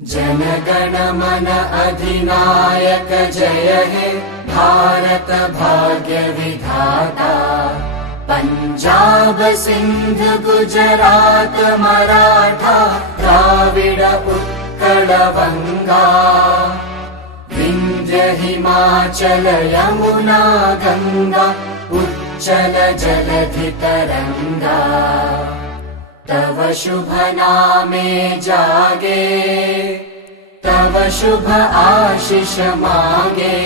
जनगण मन अधिनायक जय हे भारत भाग्य विधाता। पंजाब सिंध गुजरात मराठा द्राविड उत्कल बंगा। विंध्य हिमाचल यमुना गंगा उच्चल जलधि तरंगा। तव शुभ नामे जागे तव शुभ आशीष मागे।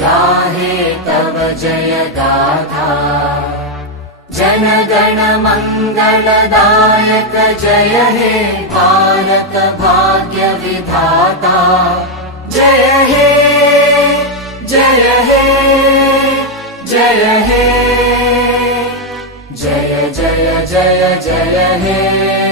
गाहे तव जय गाथा जनगण मंगलदायक जय हे भारत भाग्य विधाता। जय हे जय हे जय हे जय जय जय जय हे।